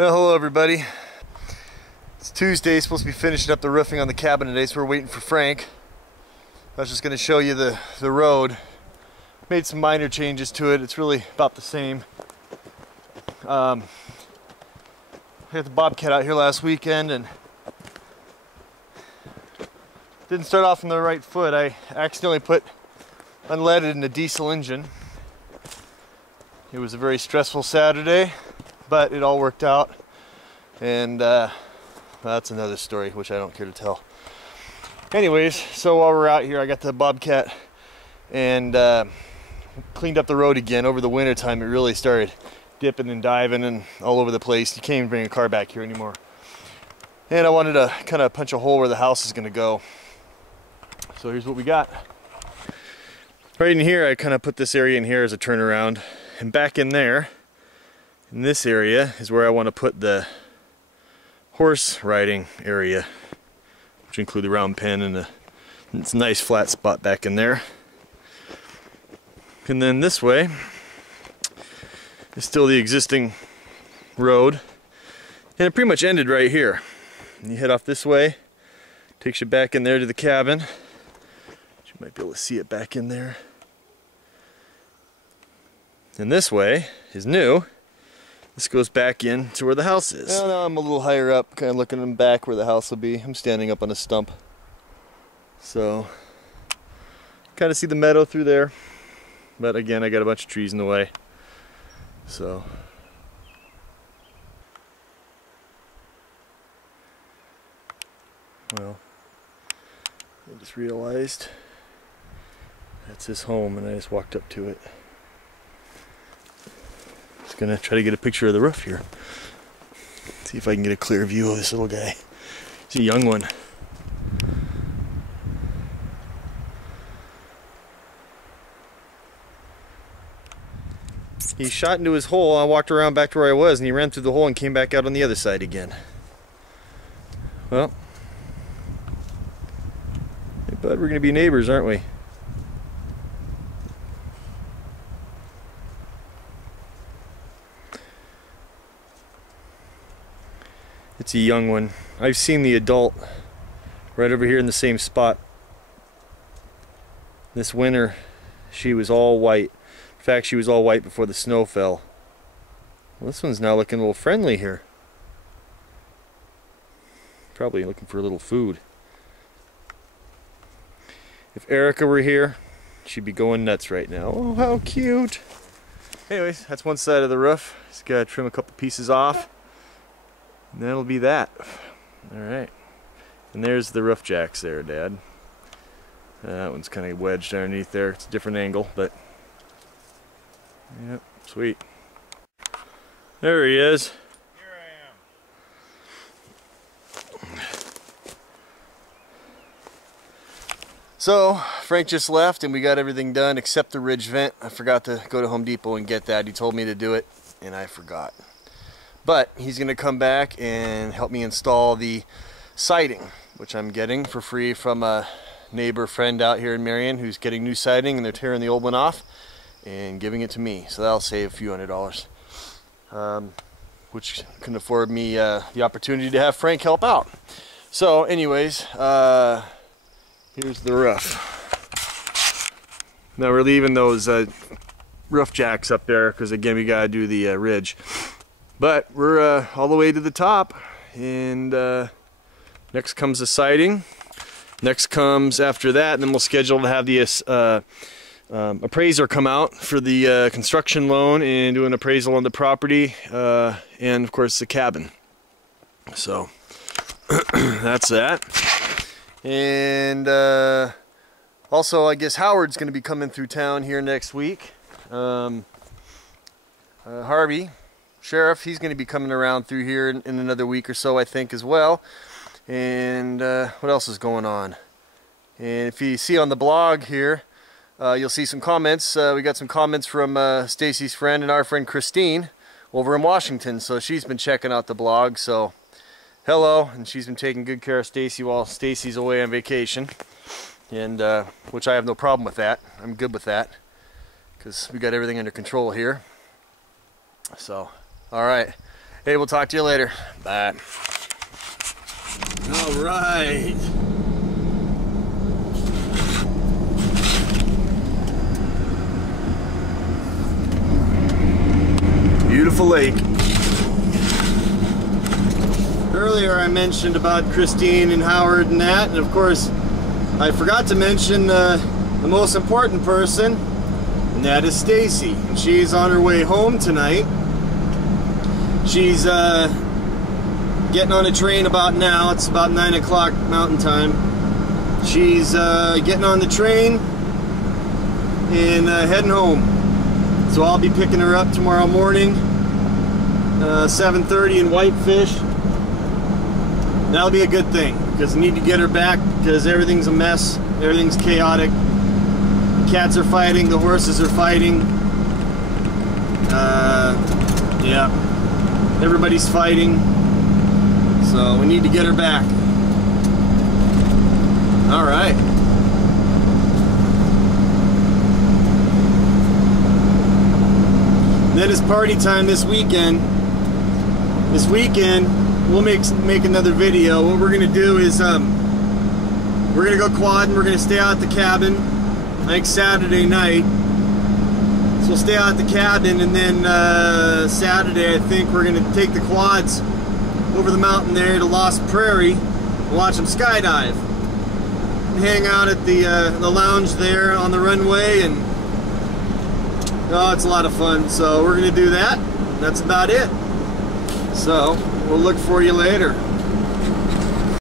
Well, hello everybody. It's Tuesday, supposed to be finishing up the roofing on the cabin today, so we're waiting for Frank. I was just going to show you the road. Made some minor changes to it. It's really about the same. I had the Bobcat out here last weekend and didn't start off on the right foot. I accidentally put unleaded in a diesel engine. It was a very stressful Saturday, but it all worked out, and that's another story which I don't care to tell. Anyways, so while we're out here, I got the Bobcat and cleaned up the road again. Over the winter time, it really started dipping and diving and all over the place. You can't even bring a car back here anymore. And I wanted to kind of punch a hole where the house is going to go. So here's what we got. Right in here, I kind of put this area in here as a turnaround, and back in there, in this area, is where I want to put the horse riding area, which include the round pen and it's a nice flat spot back in there. And then this way is still the existing road, and it pretty much ended right here. And you head off this way, takes you back in there to the cabin. You might be able to see it back in there. And this way is new. This goes back in to where the house is. Well, now I'm a little higher up, kind of looking in back where the house will be. I'm standing up on a stump. So, kind of see the meadow through there. But again, I got a bunch of trees in the way. So. Well, I just realized that's his home, and I just walked up to it. Just gonna try to get a picture of the roof here. See if I can get a clear view of this little guy. He's a young one. He shot into his hole. I walked around back to where I was, and he ran through the hole and came back out on the other side again. Well, hey bud, we're gonna be neighbors, aren't we? It's a young one. I've seen the adult right over here in the same spot. This winter, she was all white. In fact, she was all white before the snow fell. Well, this one's now looking a little friendly here. Probably looking for a little food. If Erica were here, she'd be going nuts right now. Oh, how cute. Anyways, that's one side of the roof. Just gotta trim a couple pieces off. And that'll be that. Alright. And there's the roof jacks there, Dad. That one's kind of wedged underneath there. It's a different angle, but... Yep, sweet. There he is. Here I am. So, Frank just left and we got everything done except the ridge vent. I forgot to go to Home Depot and get that. He told me to do it and I forgot. But he's going to come back and help me install the siding, which I'm getting for free from a neighbor friend out here in Marion who's getting new siding, and they're tearing the old one off and giving it to me. So that'll save a few $100s, which can afford me the opportunity to have Frank help out. So anyways, here's the roof. Now we're leaving those roof jacks up there because again we got to do the ridge. But we're all the way to the top, and next comes the siding. Next comes after that, and then we'll schedule to have the appraiser come out for the construction loan and do an appraisal on the property, and of course the cabin. So that's that. And also, I guess Howard's going to be coming through town here next week. Harvey. Sheriff, he's going to be coming around through here in another week or so, I think, as well. And what else is going on? And if you see on the blog here, you'll see some comments. We got some comments from Stacy's friend and our friend Christine over in Washington. So she's been checking out the blog. So hello, and she's been taking good care of Stacy while Stacy's away on vacation. And which I have no problem with that. I'm good with that because we got everything under control here. So. All right. Hey, we'll talk to you later. Bye. All right. Beautiful lake. Earlier I mentioned about Christine and Howard and that, and of course I forgot to mention the most important person, and that is Stacy. And she's on her way home tonight. She's getting on a train about now. It's about 9 o'clock Mountain Time. She's getting on the train and heading home. So I'll be picking her up tomorrow morning, 7:30 in Whitefish. That'll be a good thing, because I need to get her back, because everything's a mess, everything's chaotic. The cats are fighting, the horses are fighting. Yeah, everybody's fighting. So we need to get her back. All right. Then it's party time this weekend. This weekend, we'll make another video. What we're gonna do is we're gonna go quadding. We're gonna stay out at the cabin, like Saturday night. So we'll stay out at the cabin, and then Saturday I think we're gonna take the quads over the mountain there to Lost Prairie and watch them skydive. And hang out at the lounge there on the runway, and oh, it's a lot of fun. So we're gonna do that. That's about it. So we'll look for you later.